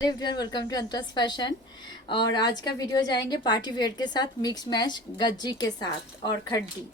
Everyone, welcome to Antaras fashion. और आज का वीडियो जाएंगे पार्टी वेयर के साथ मिक्स मैच गज्जी के साथ और खड्डी।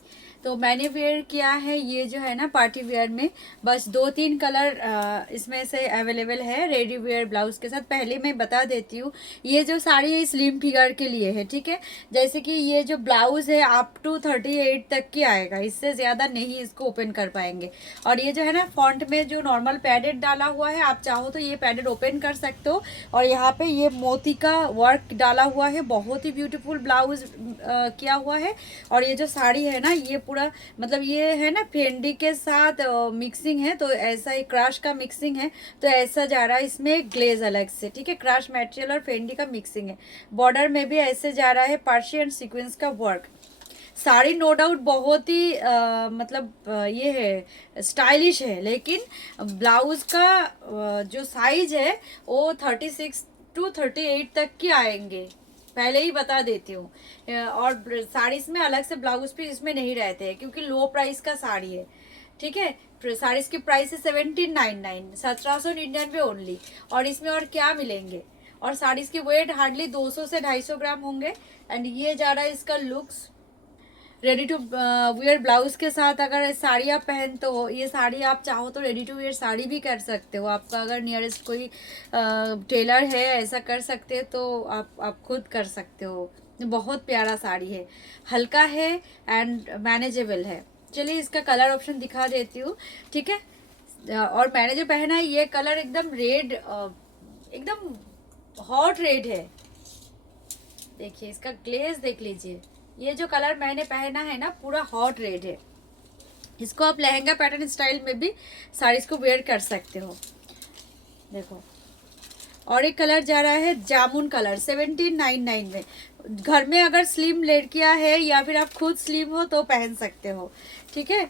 तो मैंने वेयर किया है ये जो है ना पार्टी वेयर में बस 2-3 कलर इसमें से अवेलेबल है रेडी वेयर ब्लाउज के साथ। पहले मैं बता देती हूँ, ये जो साड़ी है स्लिम फिगर के लिए है, ठीक है। जैसे कि ये जो ब्लाउज है अप टू 38 तक की आएगा, इससे ज़्यादा नहीं इसको ओपन कर पाएंगे। और ये जो है ना फ्रंट में जो नॉर्मल पैडेड डाला हुआ है, आप चाहो तो ये पैडेड ओपन कर सकते हो। और यहाँ पे ये मोती का वर्क डाला हुआ है, बहुत ही ब्यूटीफुल ब्लाउज किया हुआ है। और ये जो साड़ी है ना ये पूरा मतलब ये है ना फेंडी के साथ मिक्सिंग है, तो ऐसा ही क्रश का मिक्सिंग है, तो ऐसा जा रहा है इसमें ग्लेज अलग से, ठीक है। क्रश मटेरियल और फेंडी का मिक्सिंग है। बॉर्डर में भी ऐसे जा रहा है पार्शी एंड सीक्वेंस का वर्क। साड़ी नो डाउट बहुत ही ये है स्टाइलिश है, लेकिन ब्लाउज का जो साइज है वो 36 टू 38 तक की आएंगे, पहले ही बता देती हूँ। और साड़ीज में अलग से ब्लाउज पीस इसमें नहीं रहते हैं क्योंकि लो प्राइस का साड़ी है, ठीक है। साड़ीज की प्राइस है 1799, 1799 ओनली। और इसमें और क्या मिलेंगे। और साड़ीज की वेट हार्डली 200 से 250 ग्राम होंगे। एंड ये जा रहा है इसका looks ready to wear blouse के साथ। अगर साड़ी आप पहनते हो, ये साड़ी आप चाहो तो रेडी टू वेयर साड़ी भी कर सकते हो। आपका अगर नियरेस्ट कोई टेलर है ऐसा कर सकते हैं तो आप खुद कर सकते हो। बहुत प्यारा साड़ी है, हल्का है एंड मैनेजेबल है। चलिए इसका कलर ऑप्शन दिखा देती हूँ, ठीक है। और मैंने जो पहना है ये कलर एकदम रेड, एकदम हॉट रेड है। देखिए इसका ग्लेज देख लीजिए। ये जो कलर मैंने पहना है ना पूरा हॉट रेड है। इसको आप लहंगा पैटर्न स्टाइल में भी साड़ीज को वेयर कर सकते हो, देखो। और एक कलर जा रहा है जामुन कलर 1799 में। घर में अगर स्लिम लड़कियां है या फिर आप खुद स्लिम हो तो पहन सकते हो, ठीक है।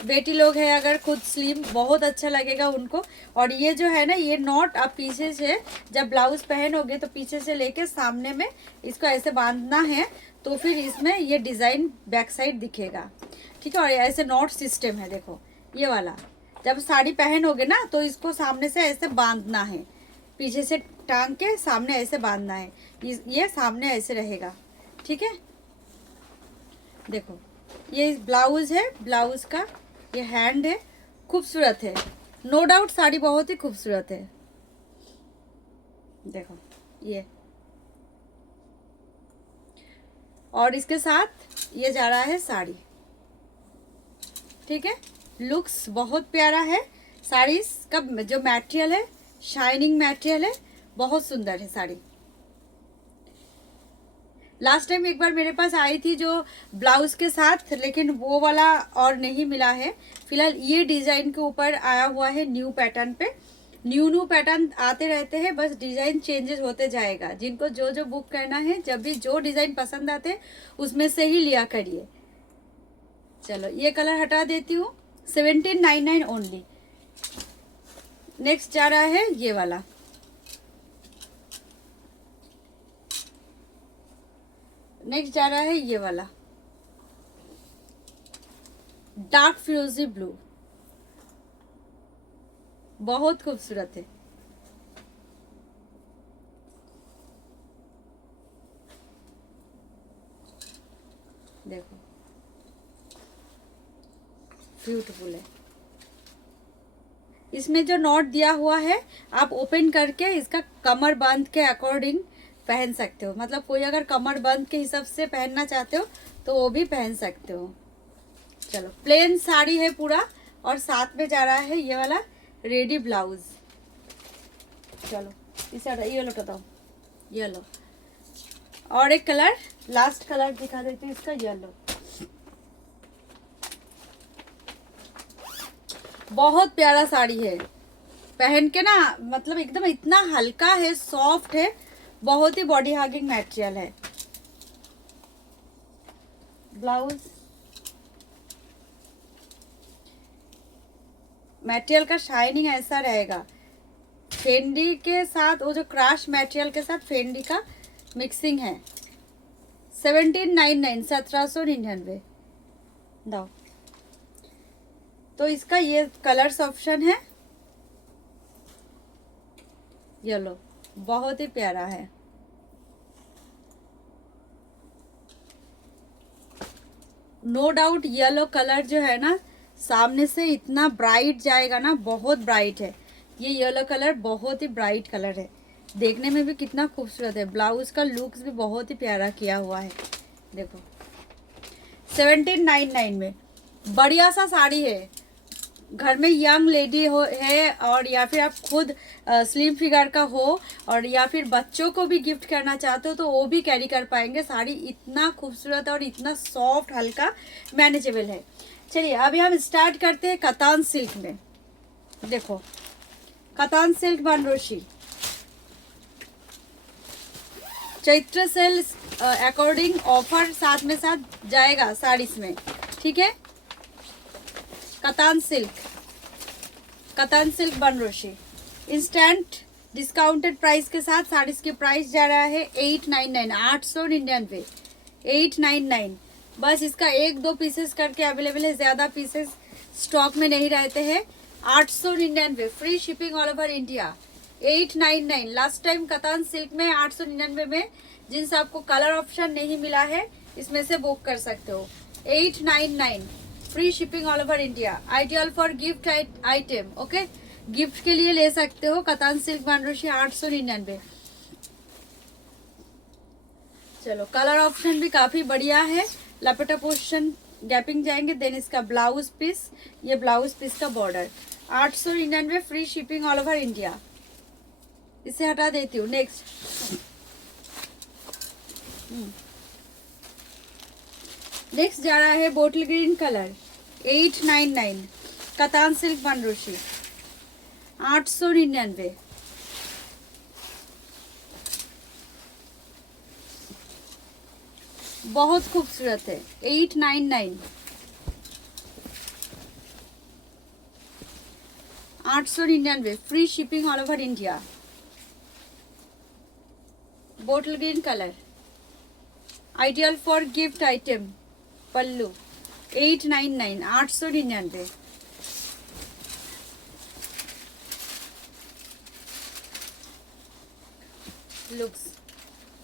बेटी लोग है अगर खुद स्लिम, बहुत अच्छा लगेगा उनको। और ये जो है ना ये नॉट आप पीछे से जब ब्लाउज पहनोगे तो पीछे से लेके सामने में इसको ऐसे बांधना है, तो फिर इसमें ये डिज़ाइन बैक साइड दिखेगा, ठीक है। और ऐसे नॉट सिस्टम है, देखो ये वाला। जब साड़ी पहनोगे ना तो इसको सामने से ऐसे बांधना है, पीछे से टांग के सामने ऐसे बांधना है। ये सामने ऐसे रहेगा, ठीक है। देखो ये ब्लाउज है, ब्लाउज का ये हैंड है, खूबसूरत है। नो डाउट साड़ी बहुत ही खूबसूरत है। देखो ये, और इसके साथ ये जा रहा है साड़ी, ठीक है। लुक्स बहुत प्यारा है। साड़ी का जो मटेरियल है शाइनिंग मटेरियल है, बहुत सुंदर है साड़ी। लास्ट टाइम एक बार मेरे पास आई थी जो ब्लाउज के साथ, लेकिन वो वाला और नहीं मिला है। फिलहाल ये डिजाइन के ऊपर आया हुआ है न्यू पैटर्न पे। न्यू पैटर्न आते रहते हैं, बस डिजाइन चेंजेस होते जाएगा। जिनको जो जो बुक करना है, जब भी जो डिजाइन पसंद आते उसमें से ही लिया करिए। चलो ये कलर हटा देती हूँ, 1799 ओनली। नेक्स्ट जा रहा है ये वाला, नेक्स्ट जा रहा है ये वाला डार्क फिरोजी ब्लू, बहुत खूबसूरत है। देखो ब्यूटीफुल है। इसमें जो नॉट दिया हुआ है आप ओपन करके इसका कमर बंद के अकॉर्डिंग पहन सकते हो। मतलब कोई अगर कमर बंद के हिसाब से पहनना चाहते हो तो वो भी पहन सकते हो। चलो प्लेन साड़ी है पूरा, और साथ में जा रहा है ये वाला रेडी ब्लाउज। चलो इसे ये लो, बताओ ये लो। और एक कलर, लास्ट कलर दिखा देती हूँ इसका, येलो। बहुत प्यारा साड़ी है, पहन के ना मतलब एकदम इतना हल्का है, सॉफ्ट है, बहुत ही बॉडी हगिंग मटेरियल है। ब्लाउज मटेरियल का शाइनिंग ऐसा रहेगा, फेंडी के साथ वो जो क्रश मटेरियल के साथ फेंडी का मिक्सिंग है। 1799, 1799 दाओ। तो इसका ये कलर्स ऑप्शन है, ये लो, बहुत ही प्यारा है। नो डाउट येलो कलर जो है ना, सामने से इतना ब्राइट जाएगा ना, बहुत ब्राइट है ये येलो कलर, बहुत ही ब्राइट कलर है। देखने में भी कितना खूबसूरत है। ब्लाउज का लुक्स भी बहुत ही प्यारा किया हुआ है। देखो 1799 में बढ़िया सा साड़ी है। घर में यंग लेडी हो है, और या फिर आप खुद स्लिम फिगर का हो, और या फिर बच्चों को भी गिफ्ट करना चाहते हो तो वो भी कैरी कर पाएंगे। साड़ी इतना खूबसूरत और इतना सॉफ्ट, हल्का, मैनेजेबल है। चलिए अभी हम स्टार्ट करते हैं कतान सिल्क में। देखो katan silk Banarasi, Chaitra sale according offer साथ में साथ जाएगा साड़ीज में, ठीक है। Katan silk Banarasi instant discounted price के साथ साड़ीज की प्राइस जा रहा है 899, 899, 899। बस इसका 1-2 पीसेस करके अवेलेबल है, ज़्यादा पीसेस स्टॉक में नहीं रहते हैं। 899, free shipping all over India. 899 last time katan silk में 899 में, जिनसे आपको कलर ऑप्शन नहीं मिला है इसमें से बुक कर सकते हो। 899 free shipping all over India, ideal for gift item. Okay, gift के लिए ले सकते हो। कतान सिल्क बनारसी 899। चलो कलर ऑप्शन भी काफी बढ़िया है। लपेटा पोर्शन गैपिंग जाएंगे, देन इसका ब्लाउज पीस, ये ब्लाउज पीस का border. 899 free shipping all over India. इसे हटा देती हूँ। नेक्स्ट जा रहा है bottle green colour, 899 katan silk Banarasi, 899। बहुत खूबसूरत है। 899, 899 free shipping all over India. Bottle green colour, ideal for gift item, pallu. 899, 899। Looks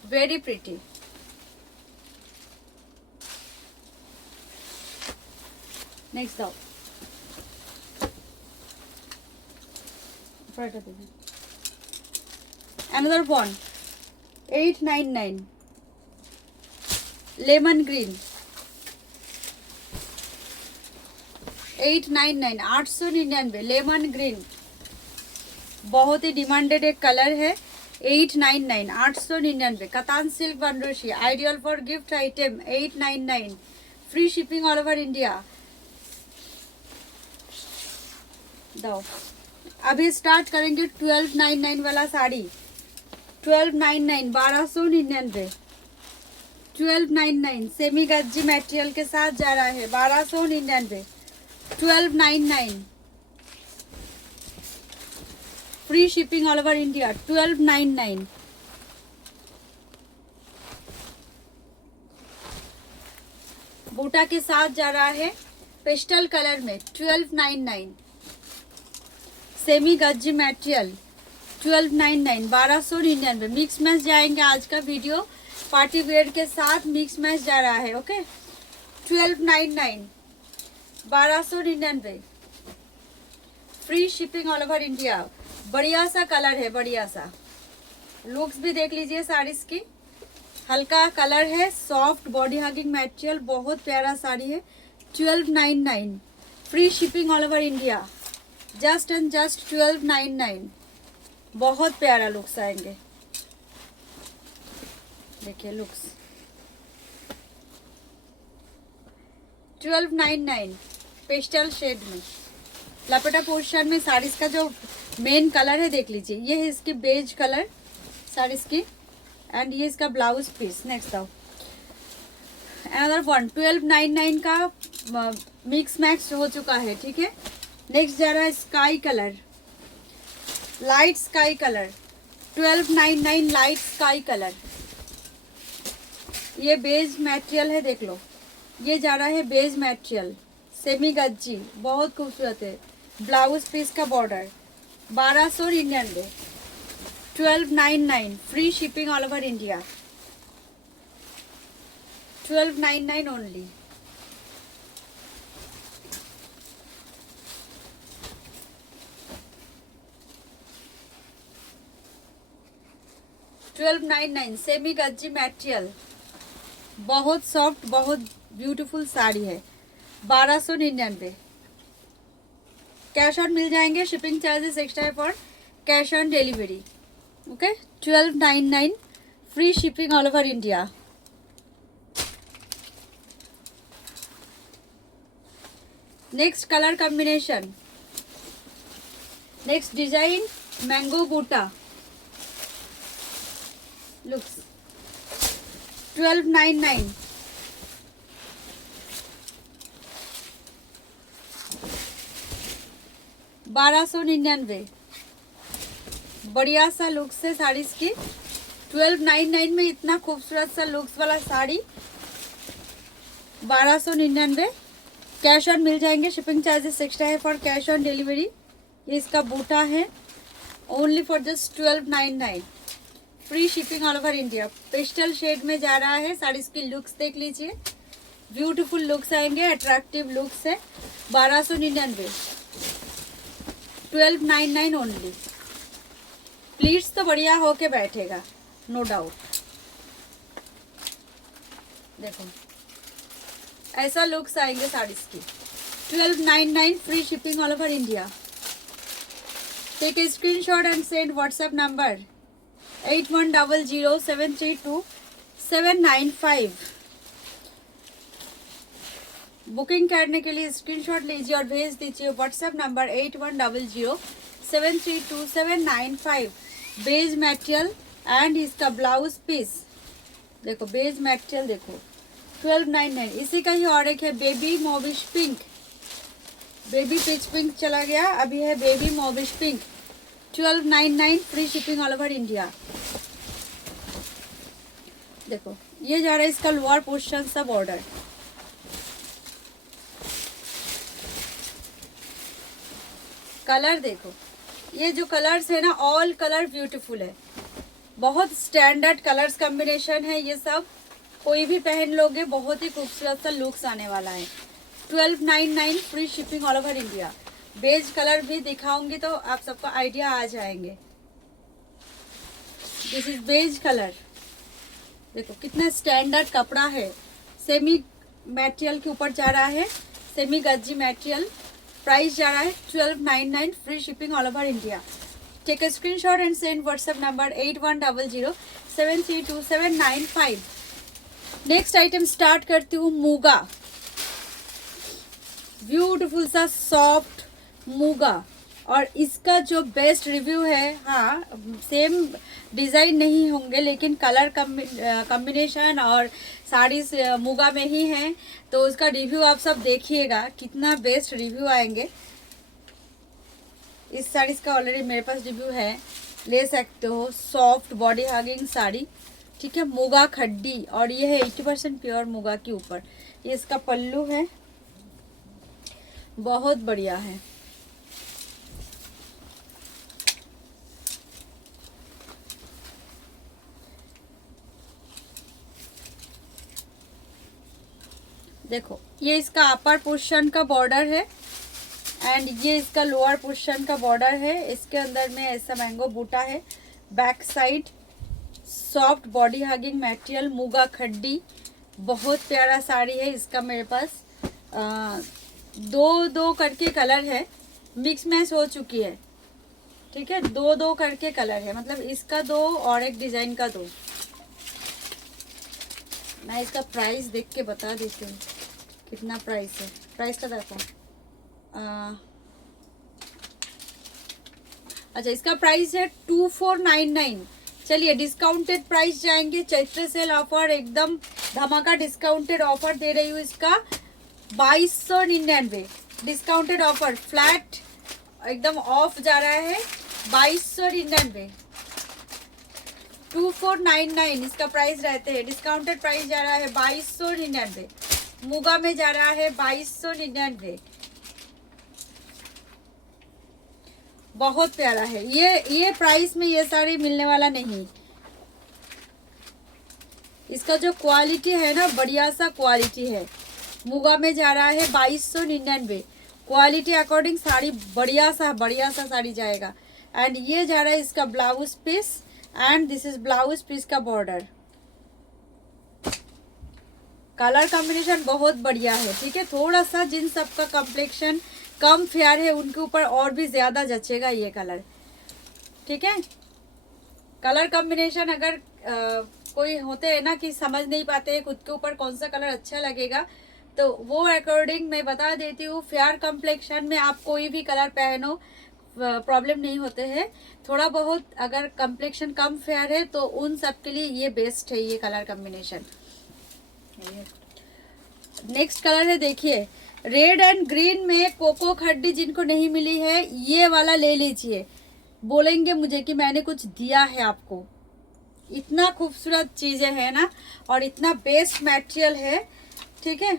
very pretty. Next आओ, another one, 899 lemon green, 899, 899 lemon green, बहुत ही डिमांडेड एक कलर है। 899, 899 katan silk Banarasi, ideal for gift item. 899 free shipping all over India. दो अभी start करेंगे 1299 वाला sari. 1299, 1299, 1299 semi Gajji material के साथ जा रहा है। 1299, 1299 free shipping all over India. 1299 बूटा के साथ जा रहा है पेस्टल कलर में। 1299 semi Gajji material, 1299, 1299। Mix match जाएंगे। आज का वीडियो पार्टी वेयर के साथ मिक्स मैच जा रहा है। Okay, 1299, 1299 free shipping all over India. बढ़िया सा कलर है, बढ़िया सा। लुक्स भी देख लीजिए साड़ीज की। हल्का कलर है, सॉफ्ट बॉडी हगिंग मटेरियल, बहुत प्यारा साड़ी है। 1299 free shipping all over India. Just and just 1299। बहुत प्यारा लुक्स आएंगे। देखिए लुक्स 1299 पेस्टल शेड में। लपेटा पोर्शन में साड़ीज का जो मेन कलर है देख लीजिए, ये है इसकी बेज कलर साड़ीज की, एंड ये इसका ब्लाउज पीस। नेक्स्ट आओ, अनदर वन 1299 का मिक्स मैक्स हो चुका है, ठीक है। नेक्स्ट जा रहा है sky colour, light sky colour, 1299 light sky colour. ये बेज मटेरियल है, देख लो, ये जा रहा है बेज मटेरियल, सेमी गज्जी, बहुत खूबसूरत है। ब्लाउज पीस का border. 1299 1299 free shipping all over India, 1299 only. $1299 semi Gajji material, बहुत सॉफ्ट बहुत ब्यूटीफुल साड़ी है, 1299। कैश ऑन मिल जाएंगे, शिपिंग चार्जेस एक्स्ट्रा है for cash on delivery. Okay, 1299 free shipping all over India. Next colour combination, next design mango buta looks, 1299। $1299, बढ़िया सा looks है साड़ीज की। 1299 में इतना खूबसूरत सा लुक्स वाला साड़ी 1299। कैश ऑन मिल जाएंगे, शिपिंग चार्जेस एक्स्ट्रा है फॉर कैश ऑन डिलीवरी। ये इसका बूटा है, only for just 1299 free shipping all over India. Pastel shade में जा रहा है साड़ी, इसकी लुक्स देख लीजिए, ब्यूटीफुल लुक्स आएंगे, अट्रैक्टिव लुक्स है। 1299, 1299 ओनली। प्लीट्स तो बढ़िया होके बैठेगा, नो डाउट। देखो ऐसा लुक्स आएंगे साड़ीज की। 1299 free shipping all over India. Take a screenshot and send WhatsApp number 8100732795। Booking करने के लिए स्क्रीनशॉट लीजिए और भेज दीजिए WhatsApp number 8100732795। Beige material and इसका ब्लाउज पीस देखो, बेज मटेरियल देखो, 1299। इसी का ही और एक है baby mauvish pink, baby peach pink चला गया, अभी है baby mauvish pink, 1299 free shipping all over India. देखो ये जा रहा है इसका लोअर पोर्शन सा बॉर्डर, कलर देखो, ये जो कलर्स है ना, ऑल कलर ब्यूटीफुल है, बहुत स्टैंडर्ड कलर्स कॉम्बिनेशन है। ये सब कोई भी पहन लोगे, बहुत ही खूबसूरत सा लुक्स आने वाला है। 1299 free shipping all over India. Beige colour भी दिखाऊंगी तो आप सबको आइडिया आ जाएंगे। दिस इज बेज कलर, देखो कितना स्टैंडर्ड कपड़ा है, सेमी मटेरियल के ऊपर जा रहा है, सेमी गज्जी मटेरियल। प्राइस जा रहा है 1299 free shipping all over India. Take a screenshot and send WhatsApp number 8100732795। Next item start करती हूँ मूगा, ब्यूटीफुल सा सॉफ्ट मूगा। और इसका जो बेस्ट रिव्यू है, हाँ सेम डिज़ाइन नहीं होंगे लेकिन कलर कॉम्बिनेशन और साड़ी मूगा में ही है, तो उसका रिव्यू आप सब देखिएगा, कितना बेस्ट रिव्यू आएंगे। इस साड़ी का ऑलरेडी मेरे पास रिव्यू है, ले सकते हो। सॉफ्ट बॉडी हगिंग साड़ी, ठीक है, मूगा खड्डी, और ये है 80% प्योर मूगा के ऊपर। ये इसका पल्लू है, बहुत बढ़िया है। देखो ये इसका अपर पोर्शन का बॉर्डर है एंड ये इसका लोअर पोर्शन का बॉर्डर है। इसके अंदर में ऐसा मैंगो बूटा है। Back side soft body hugging material, muga khaddi, बहुत प्यारा साड़ी है इसका। मेरे पास दो करके कलर है, मिक्स मैच हो चुकी है, ठीक है, दो करके कलर है, मतलब इसका दो और एक डिजाइन का दो। मैं इसका प्राइस देख के बता देती हूँ कितना प्राइस है। प्राइस का देखो, अच्छा इसका प्राइस है 2499। चलिए डिस्काउंटेड प्राइस जाएंगे, चैत्र सेल ऑफर, एकदम धमाका डिस्काउंटेड ऑफर दे रही हूँ इसका 2299। डिस्काउंटेड ऑफर फ्लैट एकदम ऑफ जा रहा है, 2299। 2499 इसका प्राइस रहते हैं। डिस्काउंटेड प्राइस जा रहा है 2299। मूगा में जा रहा है 2299। बहुत प्यारा है। ये प्राइस में ये साड़ी मिलने वाला नहीं। इसका जो क्वालिटी है ना, बढ़िया सा क्वालिटी है। मुगा में जा रहा है 2299। क्वालिटी अकॉर्डिंग साड़ी बढ़िया सा साड़ी जाएगा। एंड ये जा रहा है इसका blouse piece, and this is blouse piece का बॉर्डर। कलर कॉम्बिनेशन बहुत बढ़िया है। ठीक है, थोड़ा सा जिन सबका कॉम्प्लेक्शन कम फेयर है उनके ऊपर और भी ज्यादा जचेगा ये कलर। ठीक है, कलर कॉम्बिनेशन अगर कोई होते हैं ना कि समझ नहीं पाते खुद के ऊपर कौन सा कलर अच्छा लगेगा, तो वो अकॉर्डिंग मैं बता देती हूँ। फेयर कॉम्प्लेक्शन में आप कोई भी कलर पहनो, प्रॉब्लम नहीं होते हैं। थोड़ा बहुत अगर कॉम्प्लेक्शन कम फेयर है तो उन सब के लिए ये बेस्ट है, ये कलर कॉम्बिनेशन। नेक्स्ट कलर है, देखिए रेड एंड ग्रीन में कोको खड्डी जिनको नहीं मिली है ये वाला ले लीजिए। बोलेंगे मुझे कि मैंने कुछ दिया है आपको। इतना खूबसूरत चीजें है ना, और इतना बेस्ट मटेरियल है। ठीक है,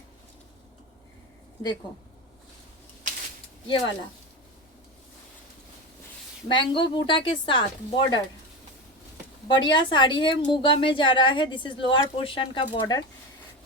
देखो ये वाला मैंगो बूटा के साथ बॉर्डर, बढ़िया साड़ी है। मुगा में जा रहा है, दिस इज लोअर पोर्शन का बॉर्डर।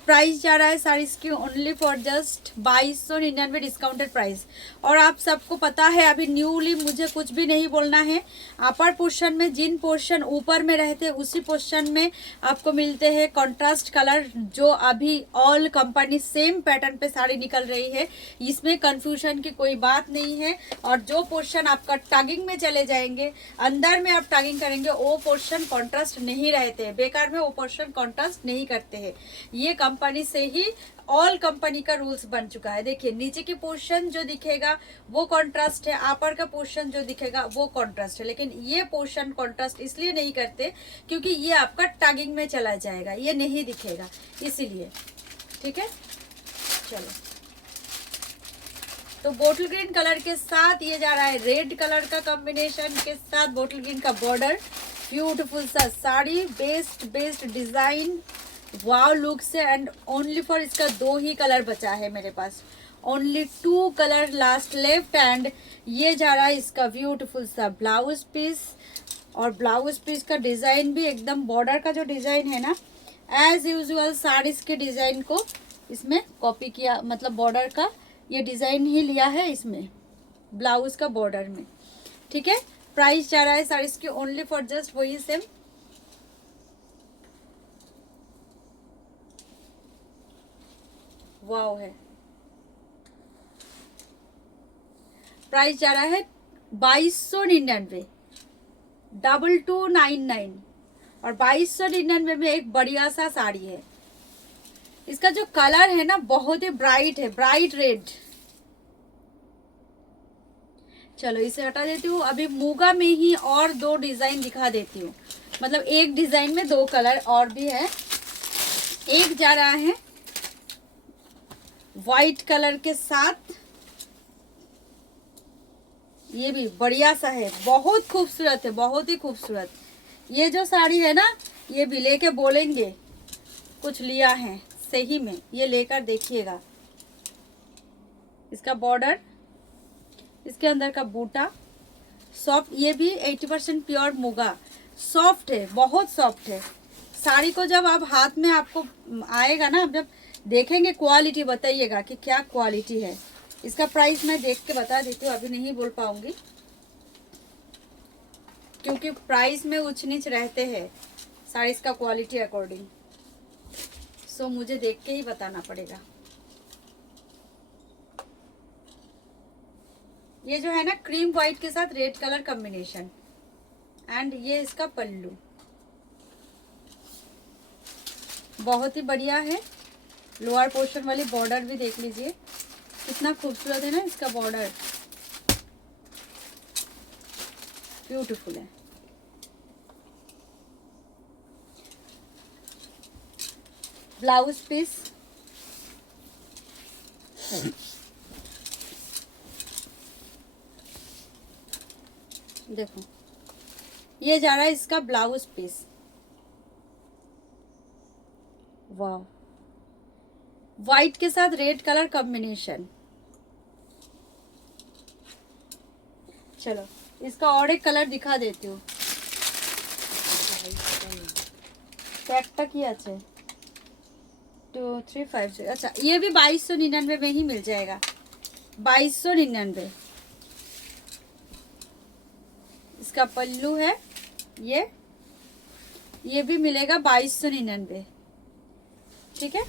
प्राइस जा रहा है साड़ी की only for just 2299 discounted price. और आप सबको पता है अभी न्यूली मुझे कुछ भी नहीं बोलना है। अपर पोर्शन में जिन पोर्शन ऊपर में रहते हैं उसी पोर्शन में आपको मिलते हैं कॉन्ट्रास्ट कलर, जो अभी ऑल कंपनी सेम पैटर्न पे साड़ी निकल रही है। इसमें कंफ्यूजन की कोई बात नहीं है। और जो पोर्शन आपका टगिंग में चले जाएंगे, अंदर में आप टगिंग करेंगे, वो पोर्शन कॉन्ट्रास्ट नहीं रहते हैं, बेकार में वो पोर्शन कॉन्ट्रास्ट नहीं करते हैं। ये कंपनी से ही ऑल कंपनी का रूल्स बन चुका है। देखिए नीचे की पोर्शन जो दिखेगा वो कॉन्ट्रास्ट है, अपर का पोर्शन जो दिखेगा वो कॉन्ट्रास्ट है। लेकिन ये पोर्शन कॉन्ट्रास्ट इसलिए नहीं करते क्योंकि ये आपका टगिंग में चला जाएगा, ये नहीं दिखेगा इसीलिए। ठीक है, चलो तो बोटल ग्रीन कलर के साथ ये जा रहा है रेड कलर का कॉम्बिनेशन के साथ, बोटल ग्रीन का बॉर्डर। ब्यूटीफुल सा sari, best design, wow look से। एंड ओनली फॉर इसका 2 ही कलर बचा है मेरे पास, only 2 colour last left. And ये जा रहा है इसका ब्यूटीफुल सा ब्लाउज पीस, और ब्लाउज पीस का डिजाइन भी एकदम बॉर्डर का जो डिजाइन है ना, एज यूजुअल साड़ीज के डिजाइन को इसमें कॉपी किया, मतलब बॉर्डर का ये डिजाइन ही लिया है इसमें ब्लाउज का बॉर्डर में। ठीक है, प्राइस जा रहा है साड़ीज की ओनली फॉर जस्ट वही सेम वाव है। प्राइस जा रहा है 2299, 2299। और 2299 में एक बढ़िया सा साड़ी है। इसका जो कलर है ना बहुत ही ब्राइट है, ब्राइट रेड। चलो इसे हटा देती हूँ। अभी मुगा में ही और 2 डिजाइन दिखा देती हूँ, मतलब एक डिजाइन में 2 कलर और भी है। एक जा रहा है व्हाइट कलर के साथ, ये भी बढ़िया सा है, बहुत खूबसूरत है, बहुत ही खूबसूरत। ये जो साड़ी है ना, ये भी लेके बोलेंगे कुछ लिया है, सही में ये लेकर देखिएगा। इसका बॉर्डर, इसके अंदर का बूटा सॉफ्ट, ये भी 80% प्योर मुगा, सॉफ्ट है, बहुत सॉफ्ट है। साड़ी को जब आप हाथ में आपको आएगा ना, जब देखेंगे क्वालिटी बताइएगा कि क्या क्वालिटी है। इसका प्राइस मैं देख के बता देती हूँ, अभी नहीं बोल पाऊंगी क्योंकि प्राइस में ऊंच नीच रहते हैं साड़ीज का क्वालिटी अकॉर्डिंग, सो मुझे देख के ही बताना पड़ेगा। ये जो है ना क्रीम व्हाइट के साथ रेड कलर कॉम्बिनेशन, एंड ये इसका पल्लू बहुत ही बढ़िया है। लोअर पोर्शन वाली बॉर्डर भी देख लीजिए कितना खूबसूरत है ना, इसका बॉर्डर ब्यूटीफुल है। ब्लाउज पीस देखो, ये जा रहा है इसका ब्लाउज पीस, वाह, व्हाइट के साथ रेड कलर कॉम्बिनेशन। चलो इसका और एक कलर दिखा देती हूँ। पैकटा की আছে 2356। अच्छा ये भी 2299 में ही मिल जाएगा, 2299। इसका पल्लू है ये भी मिलेगा 2299। ठीक है,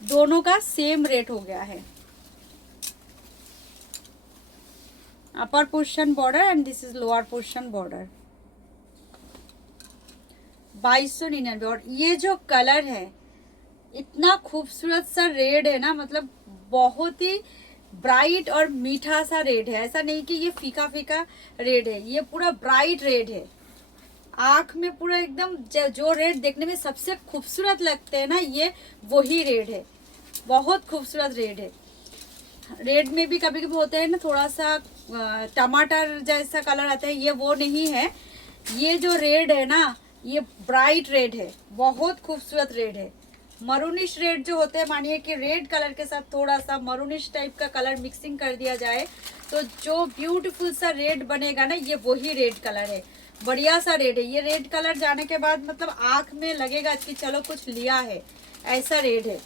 दोनों का सेम रेट हो गया है। Upper portion border and this is lower portion border. 2299। और ये जो कलर है इतना खूबसूरत सा रेड है ना, मतलब बहुत ही ब्राइट और मीठा सा रेड है। ऐसा नहीं कि ये फीका फीका रेड है, ये पूरा ब्राइट रेड है। आँख में पूरा एकदम जो रेड देखने में सबसे खूबसूरत लगते हैं ना, ये वही रेड है। बहुत खूबसूरत रेड है। रेड में भी कभी कभी होते हैं ना थोड़ा सा टमाटर जैसा कलर आता है, ये वो नहीं है। ये जो रेड है ना, ये ब्राइट रेड है, बहुत खूबसूरत रेड है। मरूनिश रेड जो होते हैं, मानिए कि रेड कलर के साथ थोड़ा सा मरूनिश टाइप का कलर मिक्सिंग कर दिया जाए तो जो ब्यूटीफुल सा रेड बनेगा ना, ये वही रेड कलर है। बढ़िया सा रेड है। ये रेड कलर जाने के बाद मतलब आँख में लगेगा कि चलो कुछ लिया है, ऐसा रेड है।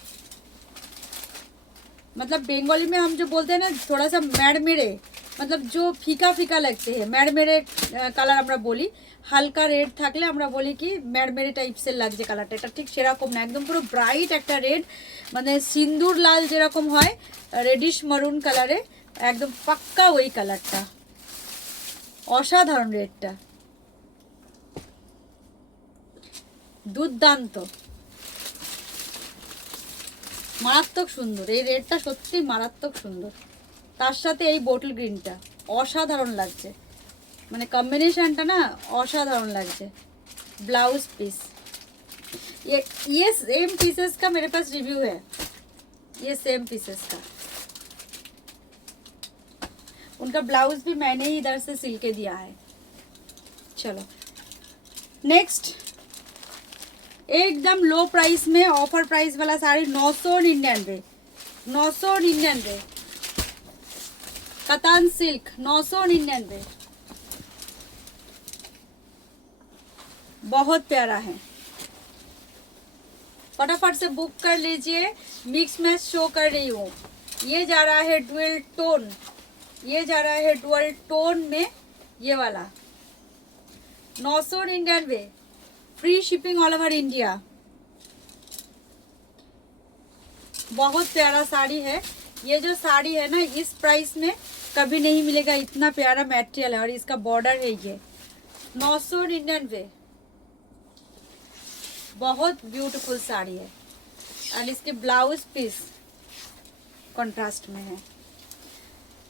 मतलब बंगाली में हम जो बोलते हैं ना थोड़ा सा मैडमेरे, मतलब जो फीका फीका लगते हैं, मैडमेरे कलर আমরা বলি। হালকা রেড থাকলে আমরা বলি কি ম্যাডমেরে টাইপসের লাগছে কালারটা। এটা ঠিক সেরকম না, একদম পুরো ব্রাইট একটা রেড, মানে সিন্দুর লাল যেরকম হয় রেডিশ মারুন কালারে, একদম পাক্কা ওই কালারটা। অসাধারণ রেডটা, দুর্দান্ত, মারাত্মক সুন্দর। এই রেডটা সত্যি মারাত্মক সুন্দর। তার সাথে এই বোটল গ্রিনটা অসাধারণ লাগছে, মানে कॉम्बिनेशनটা ना असाधारण লাগছে। ब्लाउज पीस ये सेम पीसेस का मेरे पास रिव्यू है, ये सेम पीसेस का। उनका ब्लाउज भी मैंने ही इधर से सिल के दिया है। चलो नेक्स्ट, एकदम लो प्राइस में ऑफर प्राइस वाला साड़ी 999। 999 कतान सिल्क 999, बहुत प्यारा है। फटाफट से बुक कर लीजिए। मिक्स मैच शो कर रही हूँ। ये जा रहा है डुअल टोन, ये जा रहा है डुअल टोन में, ये वाला 999, free shipping all over India. बहुत प्यारा साड़ी है। ये जो साड़ी है ना, इस प्राइस में कभी नहीं मिलेगा। इतना प्यारा मटेरियल है और इसका बॉर्डर है ये 999। बहुत ब्यूटीफुल साड़ी है। और इसके ब्लाउज पीस कॉन्ट्रास्ट में है।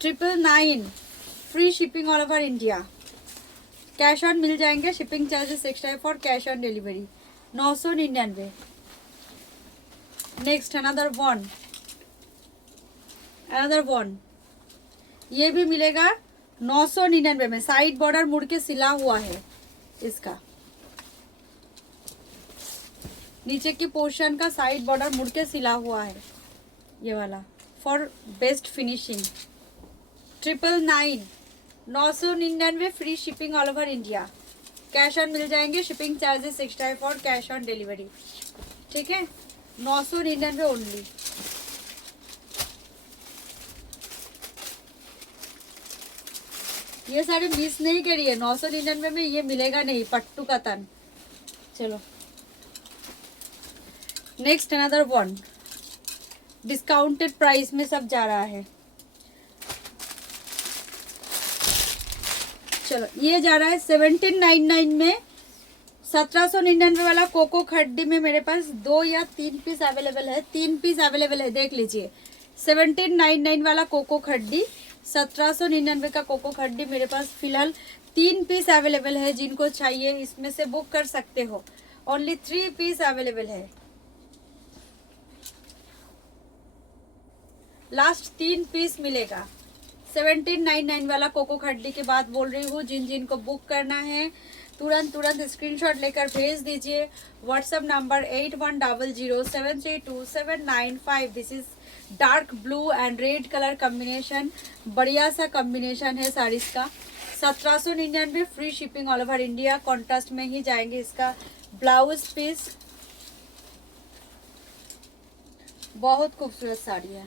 999, free shipping all over India. Cash on मिल जाएंगे, shipping charges extra for cash on delivery. 999। Next another one, ये भी मिलेगा 999 में। साइड बॉर्डर मुड़ के सिला हुआ है इसका, नीचे की पोर्शन का साइड बॉर्डर मुड़ के सिला हुआ है ये वाला, for best finishing. 999, 999, free shipping all over India. Cash on मिल जाएंगे, shipping charges extra for cash on delivery. ठीक है, 999 ओनली। ये साड़ी मिस नहीं करिए, 999 में ये मिलेगा नहीं, पट्टू का तन। चलो next another one, discounted price में सब जा रहा है। चलो ये जा रहा है 1799 में। 1799 वाला कोको खड्डी में मेरे पास 2 या 3 पीस अवेलेबल है। 3 पीस अवेलेबल है, देख लीजिए। 1799 वाला कोको खड्डी, 1799 का कोको खड्डी मेरे पास फिलहाल 3 पीस अवेलेबल है। जिनको चाहिए इसमें से बुक कर सकते हो। ओनली 3 पीस अवेलेबल है। लास्ट 3 पीस मिलेगा। 1799 वाला कोको खड्डी के बाद बोल रही हूँ, जिनको बुक करना है तुरंत स्क्रीनशॉट लेकर भेज दीजिए। WhatsApp number 8100732795। This is dark blue and red colour combination. बढ़िया सा कॉम्बिनेशन है साड़ीज का। 1799 free shipping all over India. Contrast में ही जाएंगे इसका ब्लाउज पीस। बहुत खूबसूरत साड़ी है।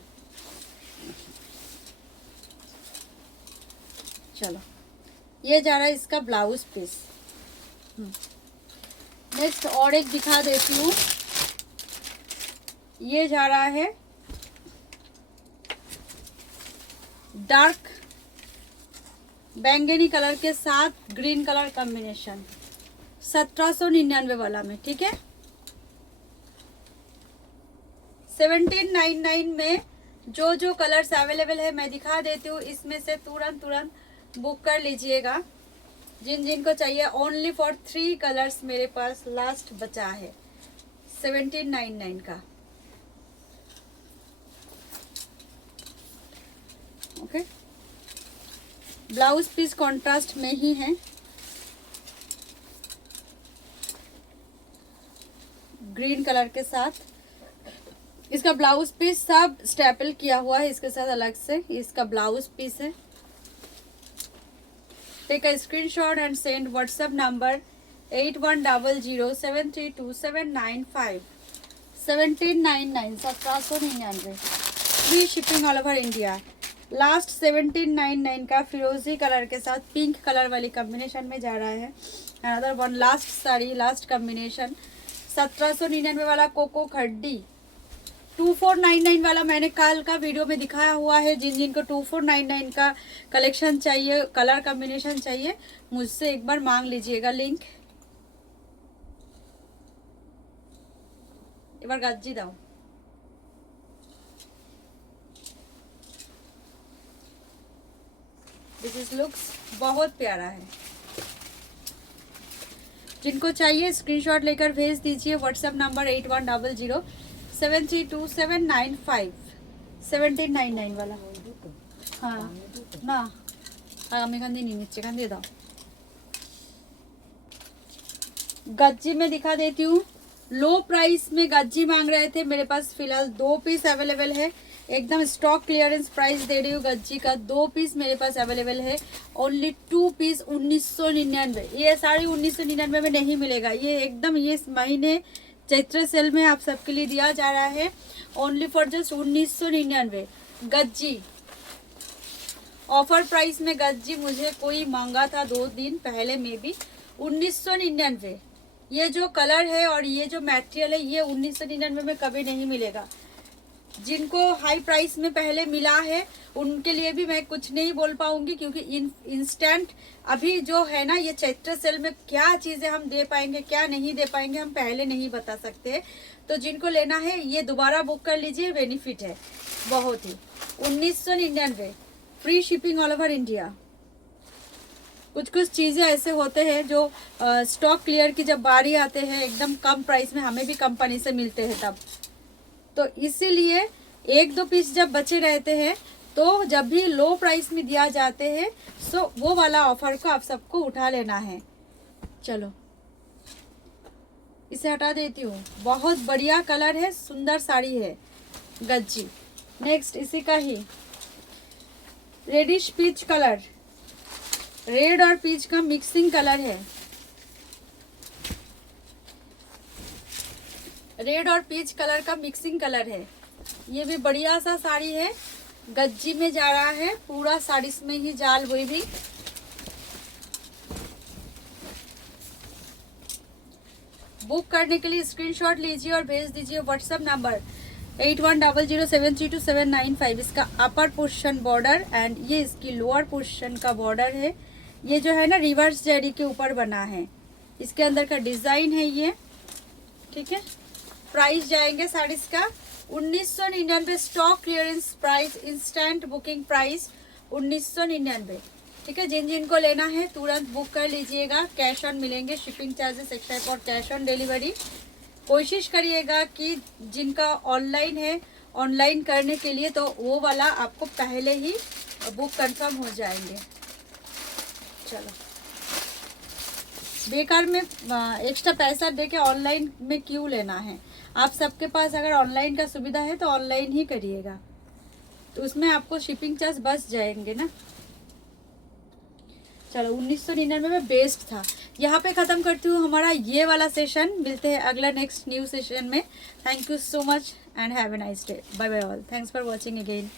चलो ये जा रहा है इसका ब्लाउज पीस। नेक्स्ट और एक दिखा देती हूँ। ये जा रहा है डार्क बैंगनी कलर के साथ ग्रीन कलर कॉम्बिनेशन, 1799 वाला में, ठीक है। 1799 में जो जो कलर्स अवेलेबल है मैं दिखा देती हूँ। इसमें से तुरंत तुरंत बुक कर लीजिएगा जिन जिन को चाहिए। ओनली फॉर 3 कलर्स मेरे पास लास्ट बचा है 1799 का। ओके, ब्लाउज पीस कॉन्ट्रास्ट में ही है, ग्रीन कलर के साथ। इसका ब्लाउज पीस सब स्टेपल किया हुआ है इसके साथ अलग से। इसका ब्लाउज पीस है। Take a screenshot and send WhatsApp number 8100732795। 1799 1799 free shipping all over India. Last 1799 का फिरोजी कलर के साथ पिंक कलर वाली कॉम्बिनेशन में जा रहा है। Another one last sari, last combination 1799 वाला कोको खड्डी। 2499 वाला मैंने कल का वीडियो में दिखाया हुआ है। जिन जिन को 2499 का कलेक्शन चाहिए, कलर कॉम्बिनेशन चाहिए, मुझसे एक बार मांग लीजिएगा लिंक। एक बार गज्जी दाओ। दिस इज लुक्स बहुत प्यारा है। जिनको चाहिए स्क्रीनशॉट लेकर भेज दीजिए। WhatsApp number 8100732795। 1799 वाला। हाँ ना, आगामी खान दी नीचे खान दे दो। गज्जी में दिखा देती हूँ। लो प्राइस में गज्जी मांग रहे थे, मेरे पास फिलहाल 2 पीस अवेलेबल है। एकदम स्टॉक क्लियरेंस प्राइस दे रही हूँ गज्जी का। 2 पीस मेरे पास अवेलेबल है। Only 2 piece 1999। ये साड़ी 1999 में नहीं मिलेगा। ये एकदम ये महीने चैत्र सेल में आप सबके लिए दिया जा रहा है। Only for just 1999 Gajji. Offer price में गज्जी मुझे कोई मांगा था 2 दिन पहले में भी 1999। ये जो कलर है और ये जो मटेरियल है ये 1999 में कभी नहीं मिलेगा। जिनको हाई प्राइस में पहले मिला है उनके लिए भी मैं कुछ नहीं बोल पाऊंगी, क्योंकि इंस्टेंट अभी जो है ना ये चैत्र सेल में क्या चीजें हम दे पाएंगे क्या नहीं दे पाएंगे हम पहले नहीं बता सकते। तो जिनको लेना है ये दोबारा बुक कर लीजिए, बेनिफिट है बहुत ही। 1999 free shipping all over India. कुछ कुछ चीज़ें ऐसे होते हैं जो स्टॉक क्लियर की जब बारी आते हैं एकदम कम प्राइस में हमें भी कंपनी से मिलते हैं तब, तो इसीलिए 1-2 पीस जब बचे रहते हैं तो जब भी लो प्राइस में दिया जाते हैं सो वो वाला ऑफर को आप सबको उठा लेना है। चलो इसे हटा देती हूँ। बहुत बढ़िया कलर है, सुंदर साड़ी है गज्जी। नेक्स्ट इसी का ही रेडिश पीच कलर, रेड और पीच का मिक्सिंग कलर है। रेड और पीच कलर का मिक्सिंग कलर है। ये भी बढ़िया सा साड़ी है, गज्जी में जा रहा है पूरा साड़ी में ही जाल हुई भी। बुक करने के लिए स्क्रीनशॉट लीजिए और भेज दीजिए व्हाट्सएप नंबर 8100732795। इसका अपर पोर्शन बॉर्डर एंड ये इसकी लोअर पोर्शन का बॉर्डर है। ये जो है ना रिवर्स जरी के ऊपर बना है, इसके अंदर का डिजाइन है ये, ठीक है। प्राइस जाएंगे साड़ीज का 1999, stock clearance price, instant booking price 1999, ठीक है। जिन जिन को लेना है तुरंत बुक कर लीजिएगा। कैश ऑन मिलेंगे, शिपिंग चार्जेस एक्स्ट्रा और कैश ऑन डिलीवरी। कोशिश करिएगा कि जिनका ऑनलाइन है ऑनलाइन करने के लिए तो वो वाला आपको पहले ही बुक कंफर्म हो जाएंगे। चलो बेकार में एक्स्ट्रा पैसा देके ऑनलाइन में क्यों लेना है। आप सबके पास अगर ऑनलाइन का सुविधा है तो ऑनलाइन ही करिएगा, तो उसमें आपको शिपिंग चार्ज बच जाएंगे ना। चलो 1999 में बेस्ट था। यहाँ पे ख़त्म करती हूँ हमारा ये वाला सेशन। मिलते हैं अगला नेक्स्ट न्यू सेशन में। Thank you so much and have a nice day. Bye bye all. Thanks for watching again.